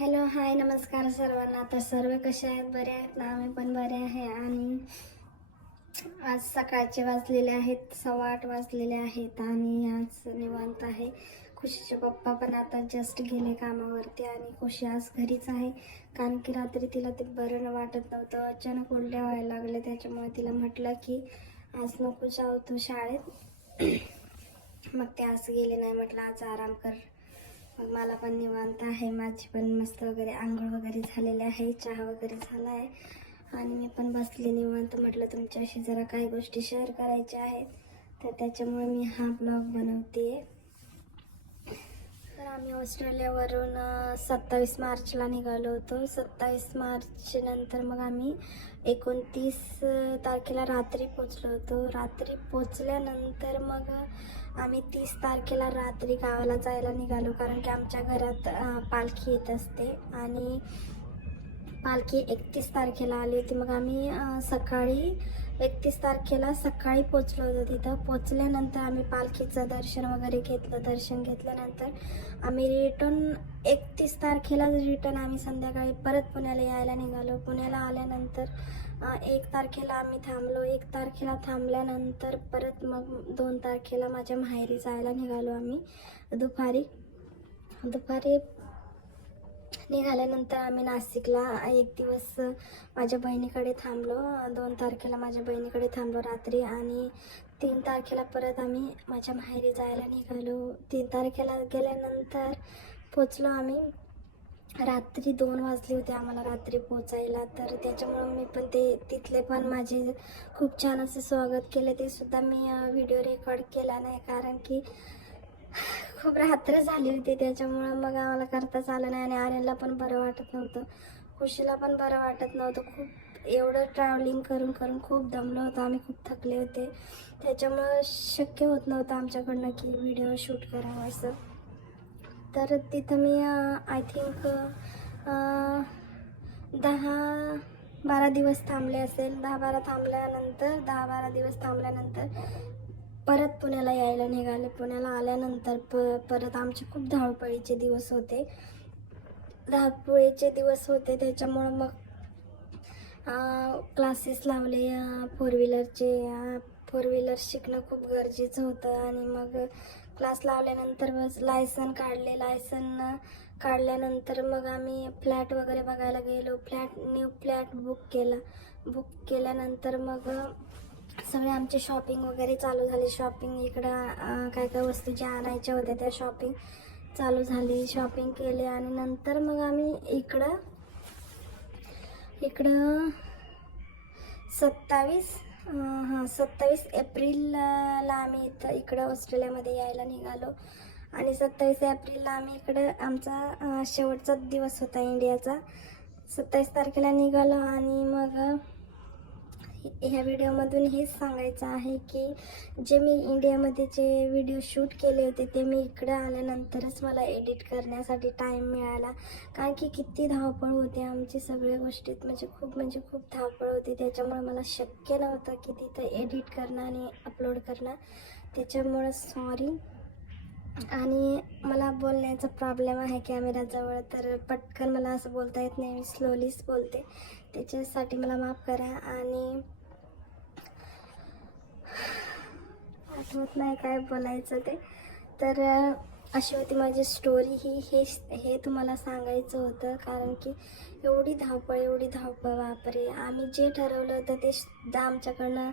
Hello hi नमस्कार सर्वांना. तर सर्व कसे आहेत? बरे आहेत ना? आम्ही पण बरे आहे. आणि आज सकाळचे वाजलेले आहेत. सव्वा आठ वाजलेले आहेत आणि आज निवांत आहे. खुशीचे पप्पा पण आता जस्ट गेले कामावरती आणि खुशी आज घरीच आहे. कारण की रात्री तिला ते बरं न वाटत नव्हतं. अचानक उलट्या व्हायला लागले त्याच्यामुळे तिला म्हटलं की आज नको जाऊ तू शाळेत. मग ते आज गेले नाही. म्हटलं आज आराम कर. मग मला पण निवांत आहे. माझी पण मस्त वगैरे आंघोळ वगैरे झालेले आहे. चहा वगैरे झाला आहे. आणि मी पण बसले निवांत. म्हटलं तुमच्याशी जरा काही गोष्टी शेअर करायच्या आहेत. तर त्याच्यामुळे मी हा ब्लॉग बनवते आहे आम्ही ऑस्ट्रेलियावरून सत्तावीस मार्चला निघालो होतो. सत्तावीस मार्च नंतर मग आम्ही एकोणतीस तारखेला रात्री पोचलो होतो. रात्री पोचल्यानंतर मग आम्ही तीस तारखेला रात्री गावाला जायला निघालो कारण की आमच्या घरात पालखी येत असते. आणि पालखी एकतीस तारखेला आली. होती मग आम्ही सकाळी एकतीस तारखेला सकाळी पोचलो होतो तिथं. पोचल्यानंतर आम्ही पालखीचं दर्शन वगैरे घेतलं. दर्शन घेतल्यानंतर आम्ही रिटर्न एकतीस तारखेला रिटर्न आम्ही संध्याकाळी परत पुण्याला यायला निघालो. पुण्याला आल्यानंतर एक तारखेला आम्ही थांबलो. एक तारखेला थांबल्यानंतर परत मग दोन तारखेला माझ्या माहेरी जायला निघालो आम्ही. दुपारी दुपारी निघाल्यानंतर आम्ही नाशिकला एक दिवस माझ्या बहिणीकडे थांबलो. दोन तारखेला माझ्या बहिणीकडे थांबलो रात्री आणि तीन तारखेला परत आम्ही माझ्या माहेरी जायला निघालो. तीन तारखेला गेल्यानंतर पोचलो आम्ही. रात्री दोन वाजले होते आम्हाला रात्री पोचायला तर त्याच्यामुळं मी पण ते तिथले पण माझे खूप छान असे स्वागत केले. ते सुद्धा मी व्हिडिओ रेकॉर्ड केला नाही कारण की खूप रात्र झाली होती त्याच्यामुळं मग आम्हाला करताच आलं नाही आणि आर्यनला पण बरं वाटत नव्हतं. खुशीला पण बरं वाटत नव्हतं. खूप एवढं ट्रॅव्हलिंग करून करून खूप दमलो होतो. आम्ही खूप थकले होते. त्याच्यामुळं शक्य होत नव्हतं आमच्याकडनं की व्हिडिओ शूट करावं असं. तर तिथं मी आय थिंक दहा बारा दिवस थांबले असेल. दहा बारा थांबल्यानंतर दहा बारा दिवस थांबल्यानंतर परत पुण्याला यायला निघाले. पुण्याला आल्यानंतर प परत आमचे खूप धावपळीचे दिवस होते. धावपळीचे दिवस होते त्याच्यामुळं मग क्लासेस लावले. फोर व्हीलरचे फोर व्हीलर शिकणं खूप गरजेचं होतं. आणि मग क्लास लावल्यानंतर बस लायसन काढले. लायसन काढल्यानंतर मग आम्ही फ्लॅट वगैरे बघायला गेलो. फ्लॅट न्यू फ्लॅट बुक केला. बुक केल्यानंतर मग सगळे आमचे शॉपिंग वगैरे चालू झाली. शॉपिंग इकडं काय काय वस्तू ज्या आणायच्या होत्या त्या शॉपिंग चालू झाली. शॉपिंग केली आणि नंतर मग आम्ही इकडं इकडं सत्तावीस हां सत्तावीस एप्रिलला आम्ही इथं इकडं ऑस्ट्रेलियामध्ये यायला निघालो. आणि सत्तावीस एप्रिलला आम्ही इकडं आमचा शेवटचा दिवस होता इंडियाचा. सत्तावीस तारखेला निघालो आणि मग ह्या व्हिडिओमधून हेच सांगायचं आहे की जे मी इंडियामध्ये जे व्हिडिओ शूट केले होते ते मी इकडे आल्यानंतरच मला एडिट करण्यासाठी टाईम मिळाला. कारण की किती धावपळ होते आमची सगळ्या गोष्टीत. म्हणजे खूप म्हणजे खूप धावपळ होती. त्याच्यामुळे मला शक्य नव्हतं की तिथं एडिट करणं आणि अपलोड करणं. त्याच्यामुळं सॉरी आणि मला बोलण्याचा प्रॉब्लेम आहे कॅमेराजवळ तर पटकन मला असं बोलता येत नाही. मी स्लोलीच बोलते. त्याच्यासाठी मला माफ करा. आणि आठवत नाही काय बोलायचं ते. तर अशी होती माझी स्टोरी ही हे हे तुम्हाला सांगायचं होतं. कारण की एवढी धावपळ एवढी धावपळ वापरे आम्ही जे ठरवलं होतं ते सुद्धा आमच्याकडनं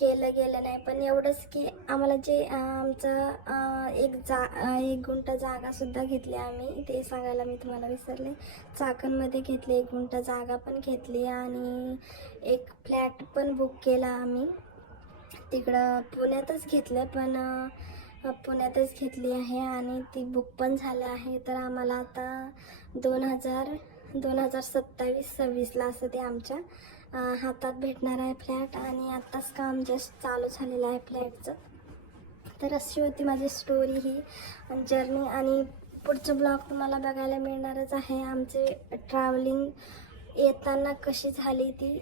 केलं गेलं नाही. पण एवढंच की आम्हाला जे आमचं एक जा एक गुंठ जागासुद्धा घेतली आम्ही. ते सांगायला मी तुम्हाला विसरले. चाकणमध्ये घेतली एक गुंट जागा पण घेतली आणि एक फ्लॅट पण बुक केला आम्ही. तिकडं पुण्यातच घेतलं पण पुण्यातच घेतली आहे आणि ती बुक पण झालं आहे. तर आम्हाला आता दोन हजार दोन हजार सत्तावीस सव्वीसला असं ते आमच्या हातात भेटणार आहे फ्लॅट. आणि आत्ताच काम जस्ट चालू झालेलं आहे फ्लॅटचं. तर अशी होती माझी स्टोरी ही. जर्नी आणि पुढचं ब्लॉग तुम्हाला बघायला मिळणारच आहे. आमचे ट्रॅव्हलिंग येताना कशी झाली ती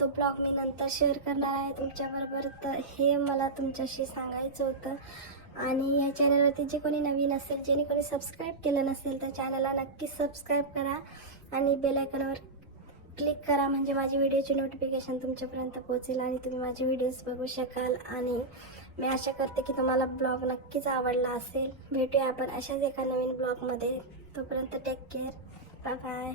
तो ब्लॉग मी नंतर शेअर करणार आहे तुमच्याबरोबर. तर हे मला तुमच्याशी सांगायचं होतं. आणि या चॅनलवरती जे कोणी नवीन असेल ज्याने कोणी सबस्क्राईब केलं नसेल तर चॅनलला नक्की सबस्क्राईब करा आणि बेलायकनवर क्लिक करा म्हणजे माझी व्हिडिओची नोटिफिकेशन तुमच्यापर्यंत पोहोचेल आणि तुम्ही माझे व्हिडिओज बघू शकाल. आणि मी आशा करते की तुम्हाला ब्लॉग नक्कीच आवडला असेल. भेटूया आपण अशाच एका नवीन ब्लॉगमध्ये. तोपर्यंत टेक केअर बाय बाय